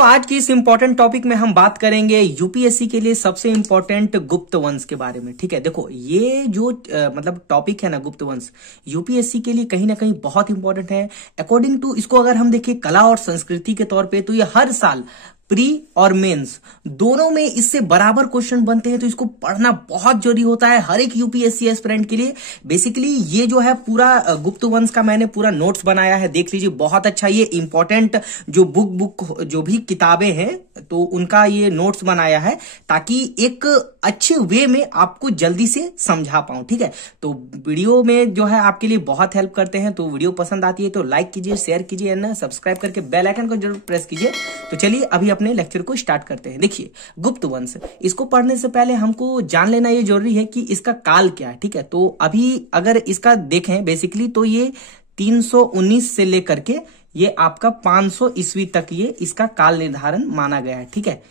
दोस्तों आज की इस इंपॉर्टेंट टॉपिक में हम बात करेंगे यूपीएससी के लिए सबसे इंपॉर्टेंट गुप्त वंश के बारे में। ठीक है, देखो ये जो मतलब टॉपिक है ना, गुप्त वंश यूपीएससी के लिए कहीं ना कहीं बहुत इंपॉर्टेंट है। अकॉर्डिंग टू इसको अगर हम देखें कला और संस्कृति के तौर पे, तो ये हर साल प्री और मेंस दोनों में इससे बराबर क्वेश्चन बनते हैं, तो इसको पढ़ना बहुत जरूरी होता है हर एक यूपीएससी एस्पिरेंट के लिए। बेसिकली ये जो है पूरा गुप्त वंश का मैंने पूरा नोट्स बनाया है, देख लीजिए, बहुत अच्छा। ये इंपॉर्टेंट जो बुक जो भी किताबें हैं तो उनका ये नोट्स बनाया है ताकि एक अच्छे वे में आपको जल्दी से समझा पाऊं। ठीक है, तो वीडियो में जो है आपके लिए बहुत हेल्प करते हैं, तो वीडियो पसंद आती है तो लाइक कीजिए, शेयर कीजिए ना, सब्सक्राइब करके बेल आइकन को जरूर प्रेस कीजिए। तो चलिए अभी अपने लेक्चर को स्टार्ट करते हैं। देखिए गुप्त वंश, इसको पढ़ने से पहले हमको जान लेना ये जरूरी है कि इसका काल क्या है। ठीक है, तो अभी अगर इसका देखें बेसिकली तो ये 319 से लेकर के ये आपका 500 ईस्वी तक ये इसका काल निर्धारण माना गया है। ठीक है,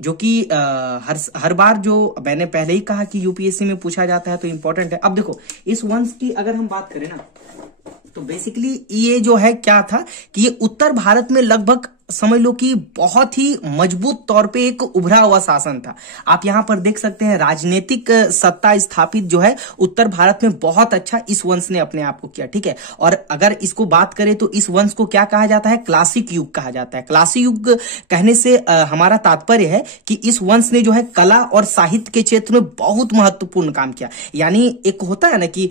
जो कि हर बार जो मैंने पहले ही कहा कि यूपीएससी में पूछा जाता है तो इंपॉर्टेंट है। अब देखो इस वंश की अगर हम बात करें ना, तो बेसिकली ये जो है क्या था कि ये उत्तर भारत में लगभग समझ लो कि बहुत ही मजबूत तौर पे एक उभरा हुआ शासन था। आप यहां पर देख सकते हैं राजनीतिक सत्ता स्थापित जो है उत्तर भारत में बहुत अच्छा इस वंश ने अपने आप को किया। ठीक है, और अगर इसको बात करें तो इस वंश को क्या कहा जाता है, क्लासिक युग कहा जाता है। क्लासिक युग कहने से हमारा तात्पर्य है कि इस वंश ने जो है कला और साहित्य के क्षेत्र में बहुत महत्वपूर्ण काम किया। यानी एक होता है ना कि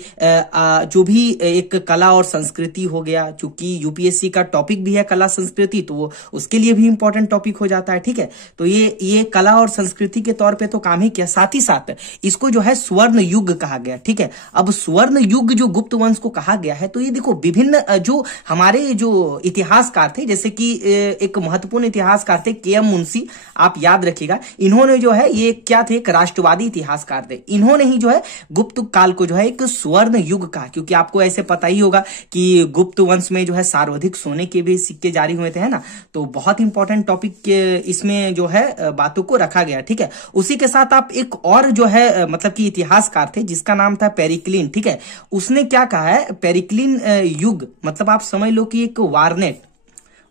जो भी एक कला और संस्कृति हो गया, चूंकि यूपीएससी का टॉपिक भी है कला संस्कृति, तो वो उसके लिए भी इंपॉर्टेंट टॉपिक हो जाता है। ठीक है, तो ये कला और संस्कृति के तौर पे तो काम ही किया, साथ ही साथ इसको जो है स्वर्ण युग कहा गया। ठीक है, अब स्वर्ण युग जो गुप्त वंश को कहा गया है, तो ये देखो विभिन्न जो हमारे जो इतिहासकार थे, जैसे कि एक महत्वपूर्ण इतिहासकार थे के.एम. मुंशी, आप याद रखिएगा, इन्होंने जो है ये क्या थे, एक राष्ट्रवादी इतिहासकार थे। इन्होंने ही जो है गुप्त काल को जो है एक स्वर्ण युग कहा, क्योंकि आपको ऐसे पता ही होगा कि गुप्त वंश में जो है सर्वाधिक सोने के भी सिक्के जारी हुए थे, है ना। तो बहुत इंपॉर्टेंट टॉपिक इसमें जो है बातों को रखा गया। ठीक है, उसी के साथ आप एक और जो है मतलब कि इतिहासकार थे जिसका नाम था पेरिक्लिन। ठीक है, उसने क्या कहा है, पेरिक्लिन युग मतलब आप समझ लो कि एक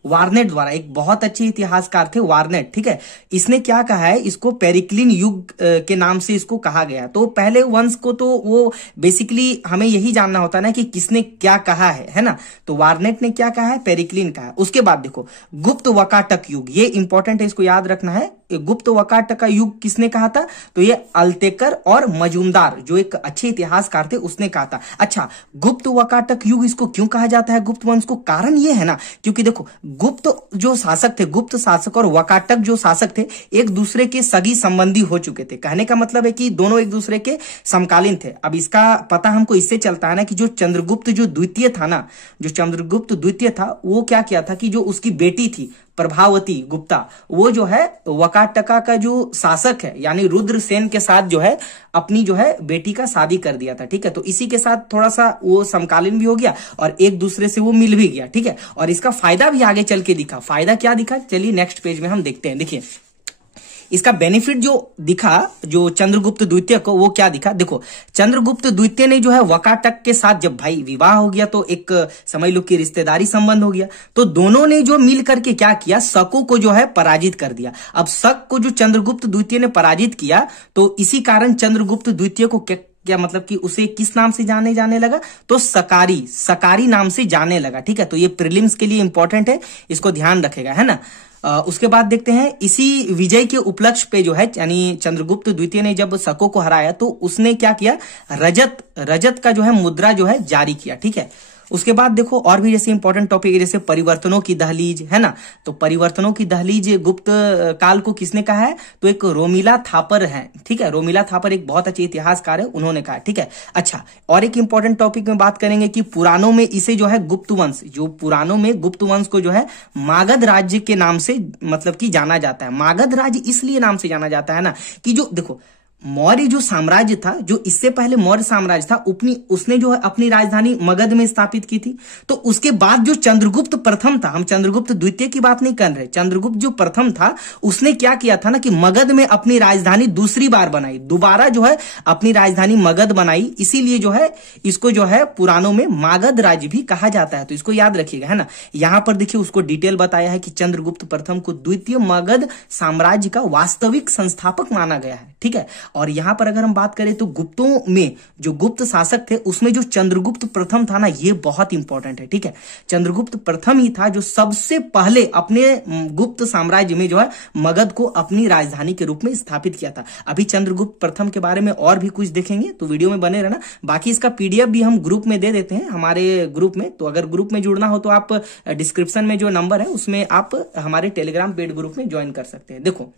वार्नेट द्वारा, एक बहुत अच्छे इतिहासकार थे वार्नेट। ठीक है, इसने क्या कहा है, इसको पेरिक्लिन युग के नाम से इसको कहा गया। तो पहले वंश को तो वो बेसिकली हमें यही जानना होता है ना कि किसने क्या कहा है ना। तो वार्नेट ने क्या कहा है, पेरिक्लिन कहा है। उसके बाद देखो गुप्त वकाटक युग, ये इंपॉर्टेंट है, इसको याद रखना है। गुप्त वकाटक का युग किसने कहा था, तो ये अल्तेकर और मजूमदार जो एक अच्छे इतिहासकार थे उसने कहा था। अच्छा, गुप्त वकाटक युग इसको क्यों कहा जाता है गुप्त वंश को, कारण ये है ना, क्योंकि देखो गुप्त जो शासक थे, गुप्त शासक और वकाटक जो शासक थे, एक दूसरे के सगी संबंधी हो चुके थे। कहने का मतलब है कि दोनों एक दूसरे के समकालीन थे। अब इसका पता हमको इससे चलता है ना कि जो चंद्रगुप्त जो द्वितीय था ना, जो चंद्रगुप्त द्वितीय था, वो क्या किया था कि जो उसकी बेटी थी प्रभावती गुप्ता, वो जो है वकाटका का जो शासक है यानी रुद्रसेन के साथ जो है अपनी जो है बेटी का शादी कर दिया था। ठीक है, तो इसी के साथ थोड़ा सा वो समकालीन भी हो गया और एक दूसरे से वो मिल भी गया। ठीक है, और इसका फायदा भी आगे चल के दिखा। फायदा क्या दिखा, चलिए नेक्स्ट पेज में हम देखते हैं। देखिए इसका बेनिफिट जो दिखा जो चंद्रगुप्त द्वितीय को, वो क्या दिखा, देखो चंद्रगुप्त द्वितीय ने जो है वकाटक के साथ जब भाई विवाह हो गया तो एक समझ लो कि रिश्तेदारी संबंध हो गया, तो दोनों ने जो मिल करके क्या किया, शकों को जो है पराजित कर दिया। अब शक को जो चंद्रगुप्त द्वितीय ने पराजित किया, तो इसी कारण चंद्रगुप्त द्वितीय को क्या मतलब कि उसे किस नाम से जाने लगा, तो सकारी नाम से जाने लगा। ठीक है, तो ये प्रीलिम्स के लिए इंपॉर्टेंट है, इसको ध्यान रखेगा, है ना। उसके बाद देखते हैं इसी विजय के उपलक्ष्य पे जो है यानी चंद्रगुप्त द्वितीय ने जब शकों को हराया तो उसने क्या किया, रजत का जो है मुद्रा जो है जारी किया। ठीक है, उसके बाद देखो और भी जैसे इंपॉर्टेंट टॉपिक है, जैसे परिवर्तनों की दहलीज, है ना। तो परिवर्तनों की दहलीज गुप्त काल को किसने कहा है, तो एक रोमिला थापर है। ठीक है, रोमिला थापर एक बहुत अच्छे इतिहासकार है, उन्होंने कहा। ठीक है, अच्छा और एक इंपॉर्टेंट टॉपिक में बात करेंगे कि पुराणों में इसे जो है गुप्त वंश, जो पुराणों में गुप्त वंश को जो है मागध राज्य के नाम से मतलब कि जाना जाता है। मागध राज्य इसलिए नाम से जाना जाता है ना कि जो देखो मौर्य जो साम्राज्य था, जो इससे पहले मौर्य साम्राज्य था, उसने जो है अपनी राजधानी मगध में स्थापित की थी। तो उसके बाद जो चंद्रगुप्त प्रथम था, हम चंद्रगुप्त द्वितीय की बात नहीं कर रहे, चंद्रगुप्त जो प्रथम था उसने क्या किया था ना कि मगध में अपनी राजधानी दूसरी बार बनाई, दोबारा जो है अपनी राजधानी मगध बनाई। इसीलिए जो है इसको जो है पुराणों में मागध राज्य भी कहा जाता है। तो इसको याद रखिएगा, है ना। यहां पर देखिए उसको डिटेल बताया है कि चंद्रगुप्त प्रथम को द्वितीय मगध साम्राज्य का वास्तविक संस्थापक माना गया है, ठीक है। और यहां पर अगर हम बात करें तो गुप्तों में जो गुप्त शासक थे उसमें जो चंद्रगुप्त प्रथम था ना, ये बहुत इंपॉर्टेंट है, ठीक है। चंद्रगुप्त प्रथम ही था जो सबसे पहले अपने गुप्त साम्राज्य में जो है मगध को अपनी राजधानी के रूप में स्थापित किया था। अभी चंद्रगुप्त प्रथम के बारे में और भी कुछ देखेंगे, तो वीडियो में बने रहना। बाकी इसका पीडीएफ भी हम ग्रुप में दे देते हैं, हमारे ग्रुप में। तो अगर ग्रुप में जुड़ना हो तो आप डिस्क्रिप्शन में जो नंबर है उसमें आप हमारे टेलीग्राम पेड ग्रुप में ज्वाइन कर सकते हैं। देखो,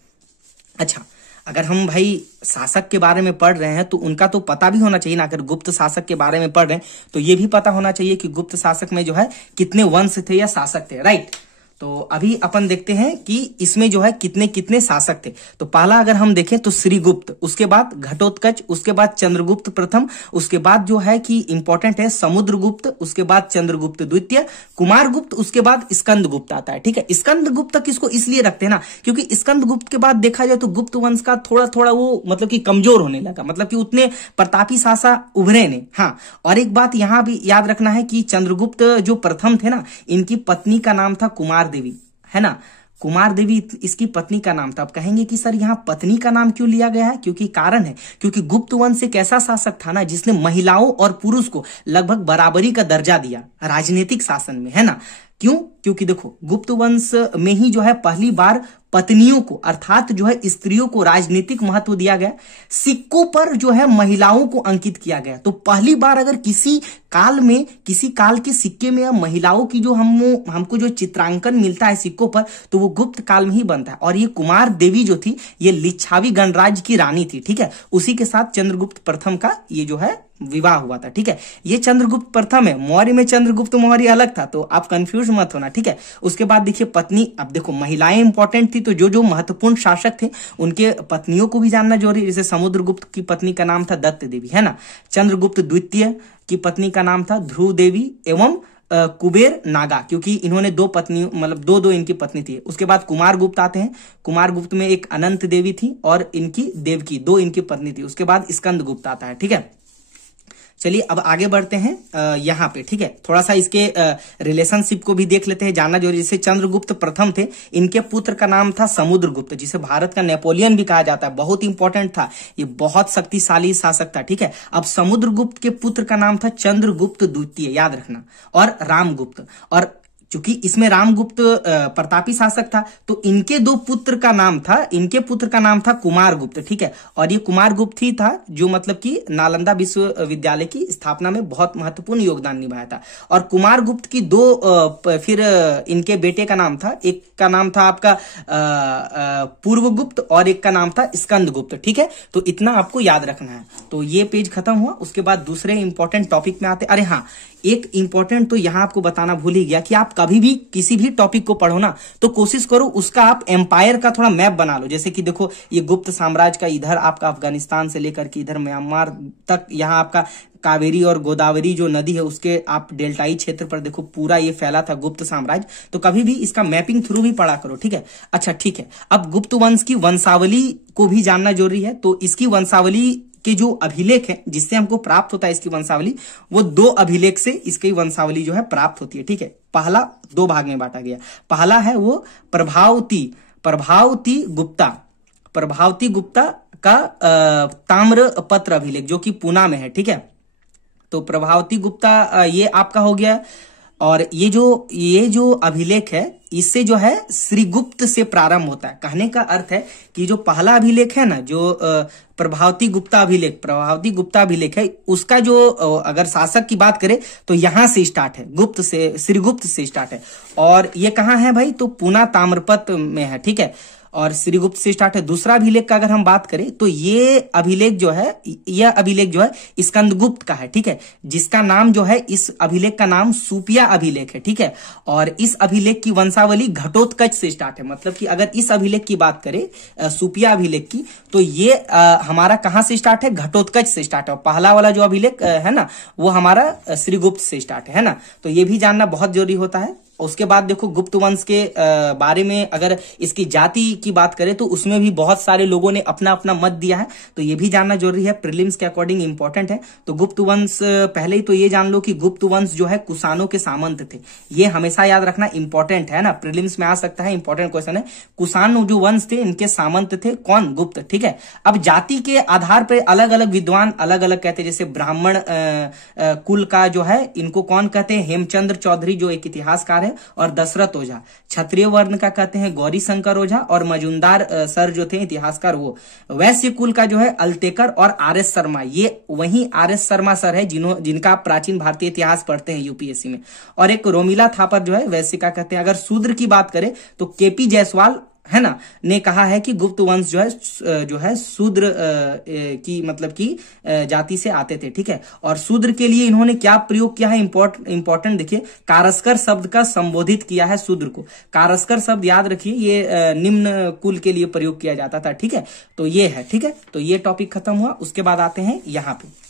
अच्छा, अगर हम भाई शासक के बारे में पढ़ रहे हैं तो उनका तो पता भी होना चाहिए ना। अगर गुप्त शासक के बारे में पढ़ रहे हैं तो ये भी पता होना चाहिए कि गुप्त शासक में जो है कितने वंश थे या शासक थे, राइट। तो अभी अपन देखते हैं कि इसमें जो है कितने कितने शासक थे। तो पहला अगर हम देखें तो श्रीगुप्त, उसके बाद घटोत्कच, उसके बाद चंद्रगुप्त प्रथम, उसके बाद जो है कि इंपॉर्टेंट है समुद्रगुप्त, उसके बाद चंद्रगुप्त द्वितीय, कुमारगुप्त, उसके बाद स्कंदगुप्त आता है, ठीक है। स्कंदगुप्त किसको इसलिए रखते हैं ना क्योंकि स्कंदगुप्त के बाद देखा जाए तो गुप्त वंश का थोड़ा थोड़ा वो मतलब कि कमजोर होने लगा, मतलब कि उतने प्रतापी शासक उभरे नहीं। हाँ, और एक बात यहां भी याद रखना है कि चंद्रगुप्त जो प्रथम थे ना, इनकी पत्नी का नाम था कुमार देवी, है ना। कुमार देवी इसकी पत्नी का नाम था। अब कहेंगे कि सर यहाँ पत्नी का नाम क्यों लिया गया है? क्योंकि कारण है, क्योंकि गुप्त वंश एक ऐसा शासक था ना जिसने महिलाओं और पुरुष को लगभग बराबरी का दर्जा दिया राजनीतिक शासन में, है ना। क्यों? क्योंकि देखो गुप्त वंश में ही जो है पहली बार पत्नियों को अर्थात जो है स्त्रियों को राजनीतिक महत्व दिया गया, सिक्कों पर जो है महिलाओं को अंकित किया गया। तो पहली बार अगर किसी काल में किसी काल के सिक्के में महिलाओं की जो हमको जो चित्रांकन मिलता है सिक्कों पर, तो वो गुप्त काल में ही बनता है। और ये कुमार देवी जो थी ये लिच्छावी गणराज्य की रानी थी, ठीक है। उसी के साथ चंद्रगुप्त प्रथम का ये जो है विवाह हुआ था, ठीक है। ये चंद्रगुप्त प्रथम है, मौर्य में चंद्रगुप्त मौर्य अलग था, तो आप कंफ्यूज मत होना, ठीक है। उसके बाद देखिए पत्नी, अब देखो महिलाएं इंपॉर्टेंट थी, तो जो जो महत्वपूर्ण शासक थे उनके पत्नियों को भी जानना जरूरी। जैसे समुद्रगुप्त की पत्नी का नाम था दत्त देवी, है ना। चंद्रगुप्त द्वितीय की पत्नी का नाम था ध्रुव देवी एवं कुबेर नागा, क्योंकि इन्होंने दो पत्नी मतलब दो इनकी पत्नी थी। उसके बाद कुमार गुप्त आते हैं, कुमार गुप्त में एक अनंत देवी थी और इनकी देवकी, दो इनकी पत्नी थी। उसके बाद स्कंद गुप्त आता है, ठीक है। चलिए अब आगे बढ़ते हैं यहाँ पे, ठीक है। थोड़ा सा इसके रिलेशनशिप को भी देख लेते हैं, जानना जरूरी। जैसे चंद्रगुप्त प्रथम थे, इनके पुत्र का नाम था समुद्रगुप्त, जिसे भारत का नेपोलियन भी कहा जाता है, बहुत इंपॉर्टेंट था, ये बहुत शक्तिशाली शासक था, ठीक है। अब समुद्रगुप्त के पुत्र का नाम था चंद्रगुप्त द्वितीय, याद रखना, और रामगुप्त। और चूंकि इसमें रामगुप्त प्रतापी शासक था, तो इनके दो पुत्र का नाम था, इनके पुत्र का नाम था कुमारगुप्त, ठीक है। और ये कुमारगुप्त ही था जो मतलब कि नालंदा विश्वविद्यालय की स्थापना में बहुत महत्वपूर्ण योगदान निभाया था। और कुमारगुप्त की दो फिर इनके बेटे का नाम था, एक का नाम था आपका पूर्वगुप्त और एक का नाम था स्कंदगुप्त, ठीक है। तो इतना आपको याद रखना है। तो ये पेज खत्म हुआ। उसके बाद दूसरे इंपॉर्टेंट टॉपिक में आते। अरे हाँ, एक इंपॉर्टेंट तो यहां आपको बताना भूल ही गया कि आप कभी भी किसी भी टॉपिक को पढ़ो ना तो कोशिश करो उसका आप एम्पायर का थोड़ा मैप बना लो। जैसे कि देखो ये गुप्त साम्राज्य का इधर आपका अफगानिस्तान से लेकर के इधर म्यांमार तक, यहाँ आपका कावेरी और गोदावरी जो नदी है उसके आप डेल्टाई क्षेत्र पर देखो पूरा ये फैला था गुप्त साम्राज्य। तो कभी भी इसका मैपिंग थ्रू भी पढ़ा करो, ठीक है। अच्छा ठीक है, अब गुप्त वंश की वंशावली को भी जानना जरूरी है। तो इसकी वंशावली के जो अभिलेख है जिससे हमको प्राप्त होता है इसकी वंशावली, वो दो अभिलेख से इसकी वंशावली जो है प्राप्त होती है, ठीक है। पहला दो भाग में बांटा गया। पहला है वो प्रभावती गुप्ता का ताम्रपत्र अभिलेख जो कि पूना में है, ठीक है। तो प्रभावती गुप्ता ये आपका हो गया। और ये जो अभिलेख है इससे जो है श्रीगुप्त से प्रारंभ होता है। कहने का अर्थ है कि जो पहला अभिलेख है ना, जो प्रभावती गुप्ता अभिलेख है, उसका जो अगर शासक की बात करें तो यहां से स्टार्ट है, गुप्त से, श्रीगुप्त से स्टार्ट है। और ये कहां है भाई? तो पूना ताम्रपत्र में है, ठीक है। और श्रीगुप्त से स्टार्ट है। दूसरा अभिलेख का अगर हम बात करें तो ये अभिलेख जो है, यह अभिलेख जो है स्कंदगुप्त का है, ठीक है, जिसका नाम जो है, इस अभिलेख का नाम सुपिया अभिलेख है, ठीक है। और इस अभिलेख की वंशावली घटोत्कच से स्टार्ट है, मतलब कि अगर इस अभिलेख की बात करें सुपिया अभिलेख की, तो ये हमारा कहां से स्टार्ट है, घटोत्कच से स्टार्ट है। पहला वाला जो अभिलेख है ना, वो हमारा श्रीगुप्त से स्टार्ट है ना। तो ये भी जानना बहुत जरूरी होता है। उसके बाद देखो गुप्त वंश के बारे में अगर इसकी जाति की बात करें तो उसमें भी बहुत सारे लोगों ने अपना अपना मत दिया है, तो ये भी जानना जरूरी है, प्रीलिम्स के अकॉर्डिंग इंपॉर्टेंट है। तो गुप्त वंश पहले ही तो ये जान लो कि गुप्त वंश जो है कुषाणों के सामंत थे, ये हमेशा याद रखना इंपॉर्टेंट है ना, प्रीलिम्स में आ सकता है, इंपॉर्टेंट क्वेश्चन है। कुषाण जो वंश थे इनके सामंत थे कौन, गुप्त, ठीक है। अब जाति के आधार पर अलग अलग विद्वान अलग अलग कहते हैं, जैसे ब्राह्मण कुल का जो है इनको कौन कहते हैं, हेमचंद्र चौधरी जो एक इतिहासकार है, और दशरथ ओझा। क्षत्रिय वर्ण का कहते हैं गौरी शंकर ओझा, और मजुमदार सर जो थे इतिहासकार वो। वैश्य कुल का जो है अलतेकर और आर.एस. शर्मा, ये वही आर.एस. शर्मा सर है जिनका आप प्राचीन भारतीय इतिहास पढ़ते हैं यूपीएससी में। और एक रोमिला थापर जो है वैश्य का कहते हैं। अगर शूद्र की बात करें तो केपी जायसवाल है ना ने कहा है कि गुप्त वंश जो है शूद्र की मतलब की जाति से आते थे, ठीक है। और शूद्र के लिए इन्होंने क्या प्रयोग किया है, इंपॉर्टेंट देखिए, कारस्कर शब्द का संबोधित किया है शूद्र को। कारस्कर शब्द याद रखिए, ये निम्न कुल के लिए प्रयोग किया जाता था, ठीक है। तो ये है, ठीक है। तो ये टॉपिक खत्म हुआ। उसके बाद आते हैं यहाँ पे,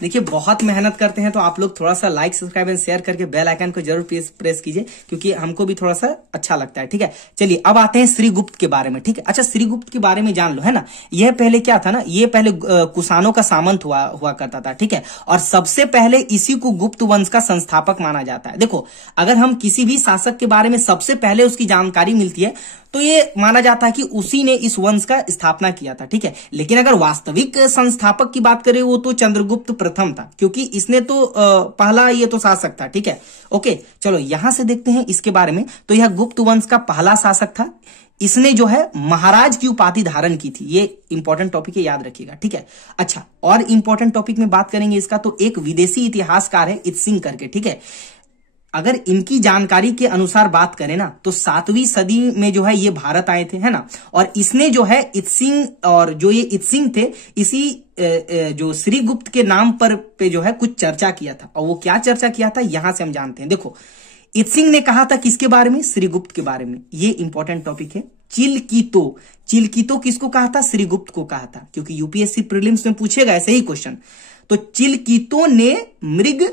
देखिए बहुत मेहनत करते हैं तो आप लोग थोड़ा सा लाइक सब्सक्राइब एंड शेयर करके बेल आइकन को जरूर प्रेस कीजिए, क्योंकि हमको भी थोड़ा सा अच्छा लगता है, ठीक है। चलिए अब आते हैं श्रीगुप्त के बारे में, ठीक है। अच्छा, श्रीगुप्त के बारे में जान लो, है ना। यह पहले क्या था ना, ये पहले कुषाणों का सामंत हुआ करता था, ठीक है। और सबसे पहले इसी को गुप्त वंश का संस्थापक माना जाता है। देखो, अगर हम किसी भी शासक के बारे में सबसे पहले उसकी जानकारी मिलती है तो ये माना जाता है कि उसी ने इस वंश का स्थापना किया था, ठीक है। लेकिन अगर वास्तविक संस्थापक की बात करें वो तो चंद्रगुप्त प्रथम था, क्योंकि इसने तो पहला ये तो शासक था, ठीक है। ओके, चलो यहां से देखते हैं इसके बारे में। तो यह गुप्त वंश का पहला शासक था। इसने जो है महाराज की उपाधि धारण की थी। ये इंपॉर्टेंट टॉपिक है, याद रखिएगा, ठीक है। अच्छा, और इंपॉर्टेंट टॉपिक में बात करेंगे इसका, तो एक विदेशी इतिहासकार है इत्सिंग करके, ठीक है। अगर इनकी जानकारी के अनुसार बात करें ना तो 7वीं सदी में जो है ये भारत आए थे, है ना। और इसने जो है इत्सिंग, और जो ये इत्सिंग थे, इसी जो श्रीगुप्त के नाम पर पे जो है कुछ चर्चा किया था। और वो क्या चर्चा किया था यहां से हम जानते हैं। देखो, इत्सिंग ने कहा था किसके बारे में, श्रीगुप्त के बारे में। ये इंपॉर्टेंट टॉपिक है। चिलकितो किसको कहा था, श्रीगुप्त को कहा था, क्योंकि यूपीएससी प्रीलिम्स में पूछेगा ऐसे ही क्वेश्चन। तो चिलकितो ने मृग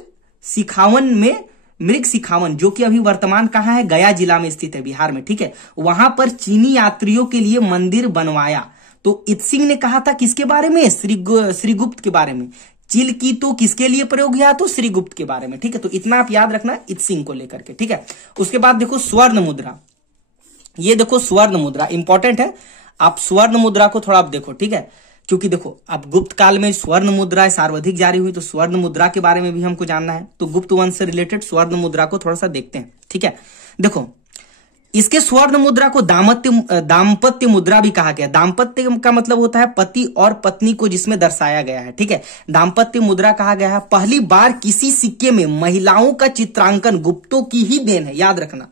सिखावन, जो कि अभी वर्तमान कहाँ है, गया जिला में स्थित है, बिहार में, ठीक है। वहां पर चीनी यात्रियों के लिए मंदिर बनवाया। तो इत्सिंग ने कहा था किसके बारे में, श्रीगुप्त के बारे में। चिलकितो किसके लिए प्रयोग किया, तो श्रीगुप्त के बारे में, ठीक है। तो इतना आप याद रखना इत्सिंग को लेकर के, ठीक है। उसके बाद देखो स्वर्ण मुद्रा, ये देखो स्वर्ण मुद्रा इंपॉर्टेंट है। आप स्वर्ण मुद्रा को थोड़ा आप देखो, ठीक है, क्योंकि देखो अब गुप्त काल में स्वर्ण मुद्रा सर्वाधिक जारी हुई, तो स्वर्ण मुद्रा के बारे में भी हमको जानना है। तो गुप्त वंश से रिलेटेड स्वर्ण मुद्रा को थोड़ा सा देखते हैं, ठीक है। देखो, इसके स्वर्ण मुद्रा को दाम्पत्य मुद्रा भी कहा गया। दाम्पत्य का मतलब होता है पति और पत्नी को जिसमें दर्शाया गया है, ठीक है। दाम्पत्य मुद्रा कहा गया है। पहली बार किसी सिक्के में महिलाओं का चित्रांकन गुप्तों की ही देन है, याद रखना,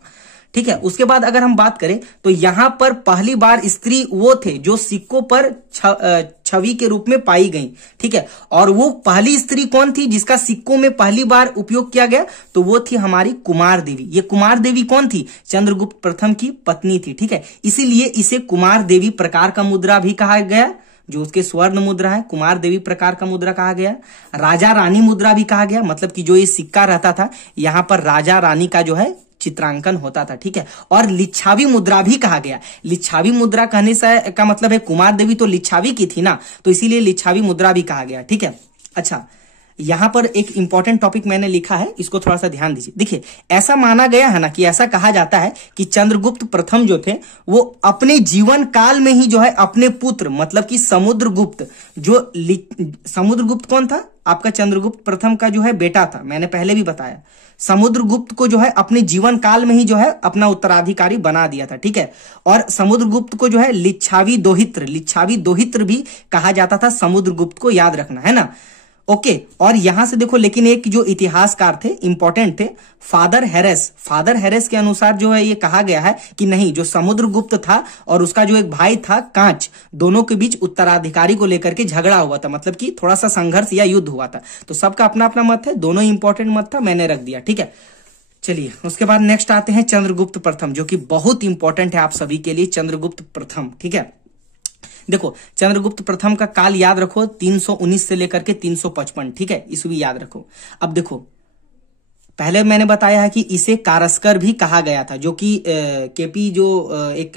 ठीक है। उसके बाद अगर हम बात करें तो यहां पर पहली बार स्त्री वो थे जो सिक्कों पर छवि के रूप में पाई गई, ठीक है। और वो पहली स्त्री कौन थी जिसका सिक्कों में पहली बार उपयोग किया गया, तो वो थी हमारी कुमार देवी। ये कुमार देवी कौन थी, चंद्रगुप्त प्रथम की पत्नी थी, ठीक है। इसीलिए इसे कुमार देवी प्रकार का मुद्रा भी कहा गया। जो उसके स्वर्ण मुद्रा है, कुमार देवी प्रकार का मुद्रा कहा गया। राजा रानी मुद्रा भी कहा गया, मतलब कि जो ये सिक्का रहता था यहां पर राजा रानी का जो है चित्रांकन होता था, ठीक है। और लिच्छावी मुद्रा भी कहा गया। लिच्छावी मुद्रा कहने से का मतलब है कुमार देवी तो लिच्छावी की थी ना, तो इसीलिए लिच्छावी मुद्रा भी कहा गया, ठीक है। अच्छा, यहां पर एक इंपॉर्टेंट टॉपिक मैंने लिखा है, इसको थोड़ा सा ध्यान दीजिए। देखिए, ऐसा माना गया है ना कि ऐसा कहा जाता है कि चंद्रगुप्त प्रथम जो थे वो अपने जीवन काल में ही जो है अपने पुत्र, मतलब कि समुद्रगुप्त, समुद्रगुप्त कौन था, आपका चंद्रगुप्त प्रथम का जो है बेटा था, मैंने पहले भी बताया। समुद्रगुप्त को जो है अपने जीवन काल में ही जो है अपना उत्तराधिकारी बना दिया था, ठीक है। और समुद्रगुप्त को जो है लिच्छावी दोहित्र भी कहा जाता था, समुद्रगुप्त को, याद रखना, है ना। ओके। और यहां से देखो, लेकिन एक जो इतिहासकार थे, इंपॉर्टेंट थे, फादर हैरेस के अनुसार जो है ये कहा गया है कि नहीं, जो समुद्रगुप्त था और उसका जो एक भाई था कांच, दोनों के बीच उत्तराधिकारी को लेकर के झगड़ा हुआ था, मतलब कि थोड़ा सा संघर्ष या युद्ध हुआ था। तो सबका अपना अपना मत है, दोनों इंपॉर्टेंट मत था, मैंने रख दिया, ठीक है। चलिए उसके बाद नेक्स्ट आते हैं चंद्रगुप्त प्रथम, जो कि बहुत इंपॉर्टेंट है आप सभी के लिए। चंद्रगुप्त प्रथम, ठीक है। देखो चंद्रगुप्त प्रथम का काल याद रखो, 319 से लेकर के 355, ठीक है, ईस्वी याद रखो। अब देखो, पहले मैंने बताया है कि इसे कारस्कर भी कहा गया था, जो कि केपी जो एक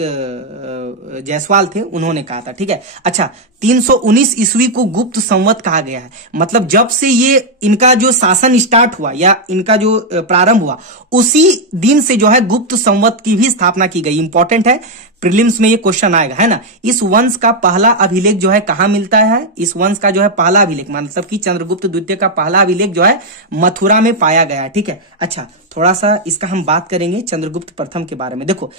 जायसवाल थे उन्होंने कहा था, ठीक है। अच्छा, 319 ईस्वी को गुप्त संवत कहा गया है, मतलब जब से ये इनका जो शासन स्टार्ट हुआ या इनका जो प्रारंभ हुआ, उसी दिन से जो है गुप्त संवत की भी स्थापना की गई। इंपॉर्टेंट है, प्रीलिम्स में ये क्वेश्चन आएगा, है ना। इस वंश का पहला अभिलेख जो है कहां मिलता है? इस वंश का जो है पहला अभिलेख, मतलब कि चंद्रगुप्त द्वितीय का पहला अभिलेख जो है मथुरा में पाया गया है, ठीक है। अच्छा, थोड़ा सा इसका हम बात करेंगे चंद्रगुप्त प्रथम के बारे में। देखो,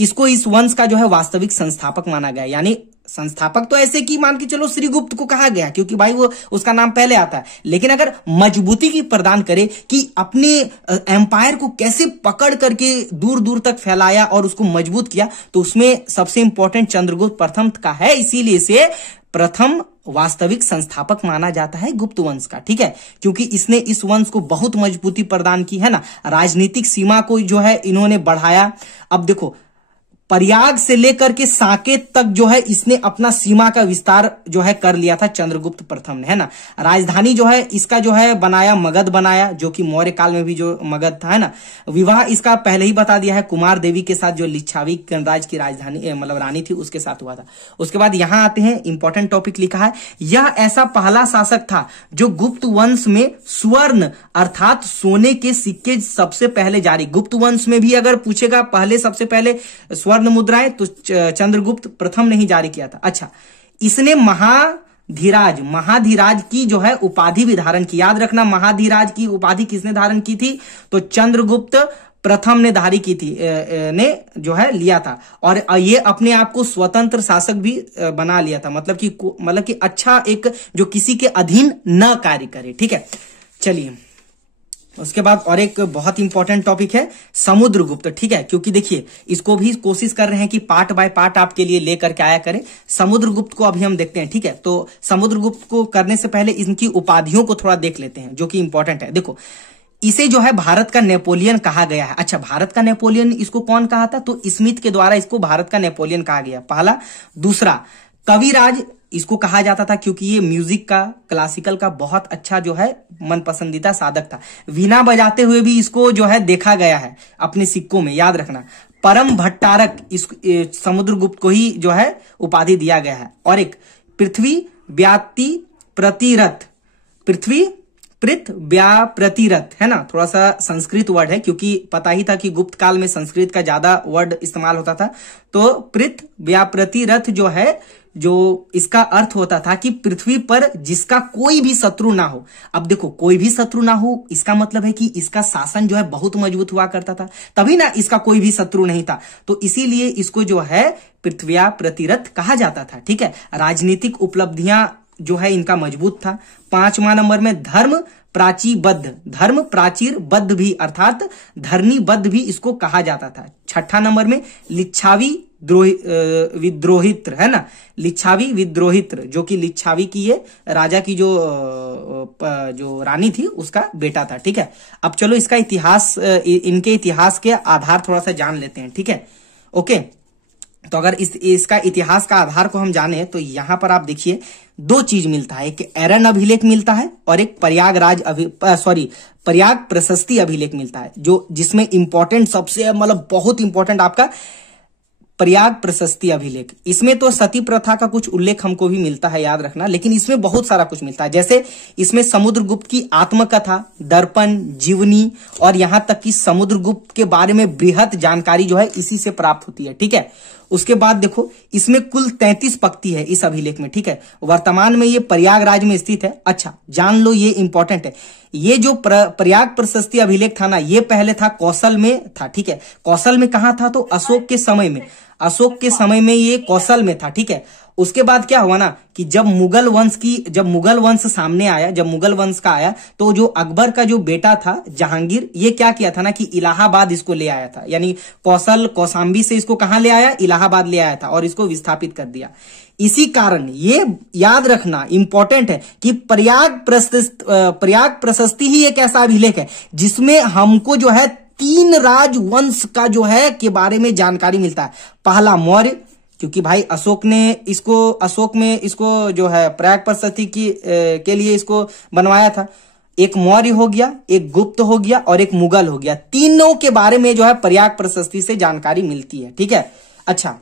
इसको इस वंश का जो है वास्तविक संस्थापक माना गया, यानी संस्थापक तो ऐसे कि मान के चलो श्रीगुप्त को कहा गया, क्योंकि भाई वो उसका नाम पहले आता है, लेकिन अगर मजबूती की प्रदान करे कि अपने एम्पायर को कैसे पकड़ करके दूर दूर तक फैलाया और उसको मजबूत किया, तो उसमें सबसे इंपॉर्टेंट चंद्रगुप्त प्रथम का है, इसीलिए इसे प्रथम वास्तविक संस्थापक माना जाता है गुप्त वंश का, ठीक है। क्योंकि इसने इस वंश को बहुत मजबूती प्रदान की, है ना, राजनीतिक सीमा को जो है इन्होंने बढ़ाया। अब देखो, प्रयाग से लेकर के साकेत तक जो है इसने अपना सीमा का विस्तार जो है कर लिया था चंद्रगुप्त प्रथम ने, है ना। राजधानी जो है इसका जो है बनाया, मगध बनाया, जो कि मौर्य काल में भी जो मगध था, है ना। विवाह इसका पहले ही बता दिया है, कुमार देवी के साथ, जो लिच्छावी गणराज्य की राजधानी मतलब रानी थी, उसके साथ हुआ था। उसके बाद यहां आते हैं, इंपॉर्टेंट टॉपिक लिखा है, यह ऐसा पहला शासक था जो गुप्त वंश में स्वर्ण अर्थात सोने के सिक्के सबसे पहले जारी। गुप्त वंश में भी अगर पूछेगा पहले सबसे पहले स्वर्ण मुद्राएं, तो चंद्रगुप्त प्रथम ने ही जारी किया था। अच्छा, इसने महाधीराज की जो है उपाधि भी धारण की। याद रखना, महाधीराज की उपाधि किसने धारण की थी? तो चंद्रगुप्त प्रथम ने धारी की थी, ने जो है लिया था। और ये अपने आप को स्वतंत्र शासक भी बना लिया था, मतलब कि अच्छा एक जो किसी के अधीन न कार्य करे, ठीक है। चलिए उसके बाद और एक बहुत इंपॉर्टेंट टॉपिक है समुद्रगुप्त, ठीक है। क्योंकि देखिए, इसको भी कोशिश कर रहे हैं कि पार्ट बाय पार्ट आपके लिए लेकर के आया करें। समुद्रगुप्त को अभी हम देखते हैं, ठीक है। तो समुद्रगुप्त को करने से पहले इनकी उपाधियों को थोड़ा देख लेते हैं, जो कि इंपॉर्टेंट है। देखो, इसे जो है भारत का नेपोलियन कहा गया है। अच्छा, भारत का नेपोलियन इसको कौन कहा था? तो स्मिथ के द्वारा इसको भारत का नेपोलियन कहा गया, पहला। दूसरा, कविराज इसको कहा जाता था, क्योंकि ये म्यूजिक का, क्लासिकल का बहुत अच्छा जो है मन पसंदीदा साधक था। वीणा बजाते हुए भी इसको जो है देखा गया है अपने सिक्कों में, याद रखना। परम भट्टारक इस समुद्रगुप्त को ही जो है उपाधि दिया गया है। और एक पृथ्वी व्याप्ति प्रतिरथ, पृथ्वी पृथ व्याप्रतिरथ, है ना। थोड़ा सा संस्कृत वर्ड है, क्योंकि पता ही था कि गुप्त काल में संस्कृत का ज्यादा वर्ड इस्तेमाल होता था। तो पृथ व्याप्रतिरथ जो है, जो इसका अर्थ होता था कि पृथ्वी पर जिसका कोई भी शत्रु ना हो। अब देखो, कोई भी शत्रु ना हो, इसका मतलब है कि इसका शासन जो है बहुत मजबूत हुआ करता था, तभी ना इसका कोई भी शत्रु नहीं था। तो इसीलिए इसको जो है पृथ्व्या प्रतिरथ कहा जाता था, ठीक है। राजनीतिक उपलब्धियां जो है इनका मजबूत था। 5वां नंबर में धर्म प्राचीर बद्ध भी, अर्थात धरनीबद्ध भी इसको कहा जाता था। 6ठा नंबर में लिच्छावी विद्रोहित्र, है ना। लिच्छावी विद्रोहित्र, जो कि लिच्छावी की ये राजा की जो रानी थी उसका बेटा था, ठीक है। अब चलो इसका इतिहास, इनके इतिहास के आधार थोड़ा सा जान लेते हैं, ठीक है। ओके, तो अगर इसका इतिहास का आधार को हम जाने, तो यहां पर आप देखिए 2 चीज मिलता है, एक एरन अभिलेख मिलता है और एक प्रयाग प्रशस्ति अभिलेख मिलता है, जो जिसमें इंपॉर्टेंट सबसे मतलब बहुत इंपॉर्टेंट आपका प्रयाग प्रशस्ति अभिलेख। इसमें तो सती प्रथा का कुछ उल्लेख हमको भी मिलता है, याद रखना, लेकिन इसमें बहुत सारा कुछ मिलता है। जैसे इसमें समुद्रगुप्त की आत्मकथा, दर्पण, जीवनी और यहां तक कि समुद्रगुप्त के बारे में बृहत जानकारी जो है इसी से प्राप्त होती है, ठीक है। उसके बाद देखो, इसमें कुल 33 पंक्ति है इस अभिलेख में, ठीक है। वर्तमान में ये प्रयागराज में स्थित है। अच्छा, जान लो, ये इंपॉर्टेंट है। ये जो प्रयाग प्रशस्ति अभिलेख था ना, ये पहले था कौशल में था, ठीक है। कौशल में कहां था? तो अशोक के समय में। अशोक के समय में ये कौशल में था, ठीक है। उसके बाद क्या हुआ ना कि जब मुगल वंश सामने आया, जब मुगल वंश का आया, तो जो अकबर का जो बेटा था जहांगीर, ये क्या किया था ना कि इलाहाबाद इसको ले आया था, यानी कौशाम्बी से इसको कहां ले आया, इलाहाबाद ले आया था और इसको विस्थापित कर दिया। इसी कारण ये याद रखना इंपॉर्टेंट है कि प्रयाग प्रशस्ति ही एक ऐसा अभिलेख है जिसमें हमको जो है 3 राजवंश का जो है के बारे में जानकारी मिलता है। पहला मौर्य, क्योंकि भाई अशोक में इसको जो है प्रयाग प्रशस्ति के लिए इसको बनवाया था। एक मौर्य हो गया, एक गुप्त हो गया और एक मुगल हो गया। तीनों के बारे में जो है प्रयाग प्रशस्ति से जानकारी मिलती है, ठीक है। अच्छा,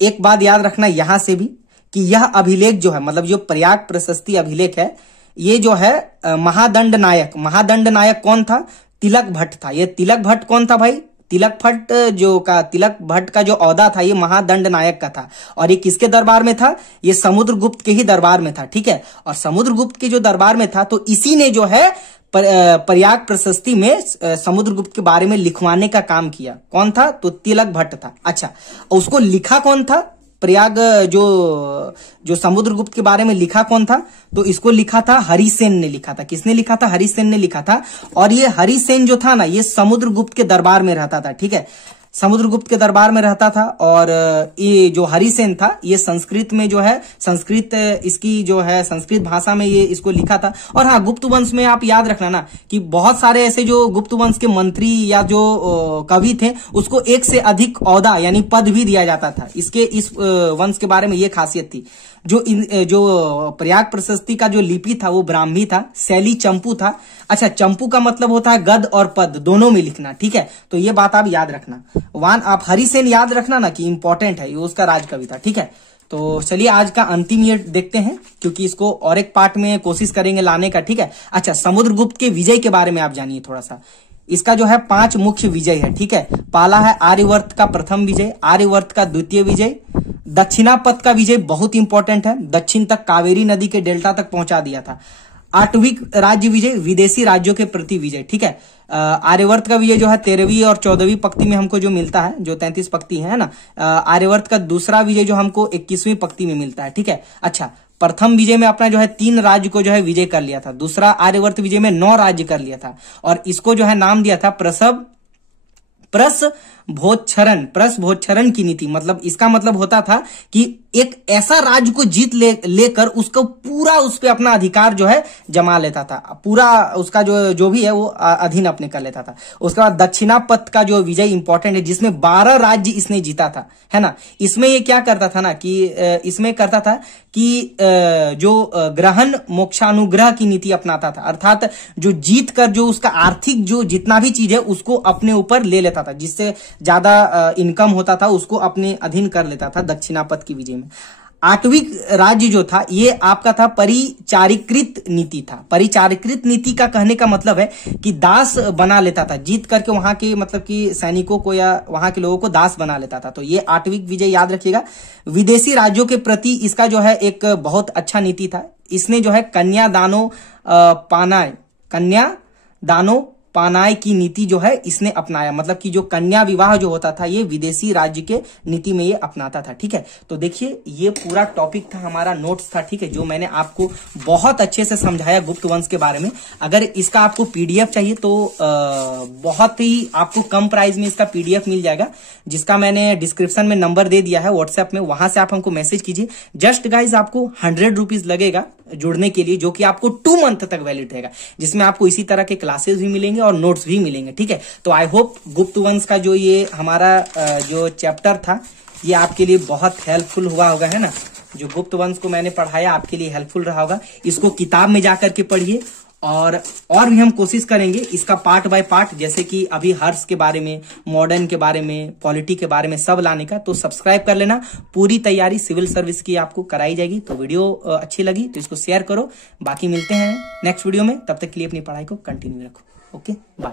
एक बात याद रखना यहां से भी कि यह अभिलेख जो है, मतलब जो प्रयाग प्रशस्ति अभिलेख है, ये जो है महादंड नायक कौन था, तिलक भट्ट था। ये तिलक भट्ट कौन था भाई, तिलक भट्ट का जो औहदा था ये महादंड नायक का था। और ये किसके दरबार में था, ये समुद्रगुप्त के ही दरबार में था, ठीक है। और समुद्रगुप्त के जो दरबार में था तो इसी ने जो है प्रयाग प्रशस्ति में समुद्रगुप्त के बारे में लिखवाने का काम किया। कौन था, तो तिलक भट्ट था। अच्छा, उसको लिखा कौन था, प्रयाग जो समुद्रगुप्त के बारे में लिखा कौन था, तो इसको लिखा था हरिसेन ने लिखा था। किसने लिखा था, हरिसेन ने लिखा था। और ये हरिसेन जो था ना, ये समुद्रगुप्त के दरबार में रहता था, ठीक है, समुद्रगुप्त के दरबार में रहता था। और ये जो हरिसेन था ये संस्कृत में जो है, इसकी जो है संस्कृत भाषा में ये इसको लिखा था। और हाँ, गुप्त वंश में आप याद रखना ना कि बहुत सारे ऐसे जो गुप्त वंश के मंत्री या जो कवि थे उसको एक से अधिक औहदा यानी पद भी दिया जाता था। इस वंश के बारे में ये खासियत थी। जो प्रयाग प्रशस्ति का जो लिपि था वो ब्राह्मी था, शैली चंपू था। अच्छा, चंपू का मतलब होता है गद और पद दोनों में लिखना, ठीक है। तो ये बात आप याद रखना। आप हरिसेन याद रखना ना कि इंपॉर्टेंट है, ये उसका राज कवि था, ठीक है। तो चलिए आज का अंतिम ये देखते हैं, क्योंकि इसको और एक पार्ट में कोशिश करेंगे लाने का, ठीक है। अच्छा, समुद्रगुप्त के विजय के बारे में आप जानिए थोड़ा सा। इसका जो है 5 मुख्य विजय है, ठीक है। पहला है आर्यवर्त का प्रथम विजय, आर्यवर्त का द्वितीय विजय, दक्षिणापथ का विजय बहुत इंपॉर्टेंट है, दक्षिण तक कावेरी नदी के डेल्टा तक पहुंचा दिया था। 8वीं राज्य विजय, विदेशी राज्यों के प्रति विजय, ठीक है। आर्यवर्त का विजय जो है 13वीं और 14वीं पंक्ति में हमको जो मिलता है, जो 33 पंक्ति है ना। आर्यवर्त का दूसरा विजय जो हमको 21वीं पंक्ति में मिलता है, ठीक है। अच्छा, प्रथम विजय में अपना जो है 3 राज्य को जो है विजय कर लिया था। दूसरा आर्यवर्त विजय में 9 राज्य कर लिया था और इसको जो है नाम दिया था प्रसभोच्छरण की नीति। मतलब इसका मतलब होता था कि एक ऐसा राज्य को जीत लेकर उसको पूरा उस पे अपना अधिकार जो है जमा लेता था, पूरा उसका जो भी है वो अधीन अपने कर लेता था। उसके बाद दक्षिणापथ का जो विजय इंपॉर्टेंट है, जिसमें 12 राज्य इसने जीता था, है ना। इसमें ये क्या करता था ना कि इसमें करता था कि जो ग्रहण मोक्षानुग्रह की नीति अपनाता था, अर्थात जो जीत कर जो उसका आर्थिक जो जितना भी चीज है उसको अपने ऊपर ले लेता था, जिससे ज्यादा इनकम होता था उसको अपने अधीन कर लेता था दक्षिणापथ की विजय में। 8वीं राज्य जो था ये आपका था परिचारिकृत नीति था। परिचारिकृत नीति का कहने का मतलब है कि दास बना लेता था, जीत करके वहां के मतलब कि सैनिकों को या वहां के लोगों को दास बना लेता था। तो ये 8वीं विजय याद रखिएगा। विदेशी राज्यों के प्रति इसका जो है एक बहुत अच्छा नीति था। इसने जो है कन्यादानो पानाय की नीति जो है इसने अपनाया, मतलब कि जो कन्या विवाह जो होता था ये विदेशी राज्य के नीति में ये अपनाता था, ठीक है। तो देखिए ये पूरा टॉपिक था, हमारा नोट्स था, ठीक है, जो मैंने आपको बहुत अच्छे से समझाया गुप्त वंश के बारे में। अगर इसका आपको पीडीएफ चाहिए तो बहुत ही आपको कम प्राइस में इसका पीडीएफ मिल जाएगा, जिसका मैंने डिस्क्रिप्शन में नंबर दे दिया है व्हाट्सएप में, वहां से आप हमको मैसेज कीजिए। जस्ट गाइज आपको 100 रुपीज लगेगा जुड़ने के लिए, जो कि आपको 2 मंथ तक वैलिड रहेगा, जिसमें आपको इसी तरह के क्लासेस भी मिलेंगे और नोट्स भी मिलेंगे, ठीक है। तो आई होप गुप्त वंश का जो ये हमारा जो चैप्टर था ये आपके लिए बहुत हेल्पफुल हुआ होगा, है ना। जो गुप्त वंश को मैंने पढ़ाया आपके लिए हेल्पफुल रहा होगा। इसको किताब में जाकर के पढ़िए और भी हम कोशिश करेंगे इसका पार्ट बाय पार्ट, जैसे कि अभी हर्ष के बारे में, मॉडर्न के बारे में, पॉलिटी के बारे में सब लाने का। तो सब्सक्राइब कर लेना, पूरी तैयारी सिविल सर्विस की आपको कराई जाएगी। तो वीडियो अच्छी लगी तो इसको शेयर करो। बाकी मिलते हैं नेक्स्ट वीडियो में, तब तक के लिए अपनी पढ़ाई को कंटिन्यू रखो। Okay, bye.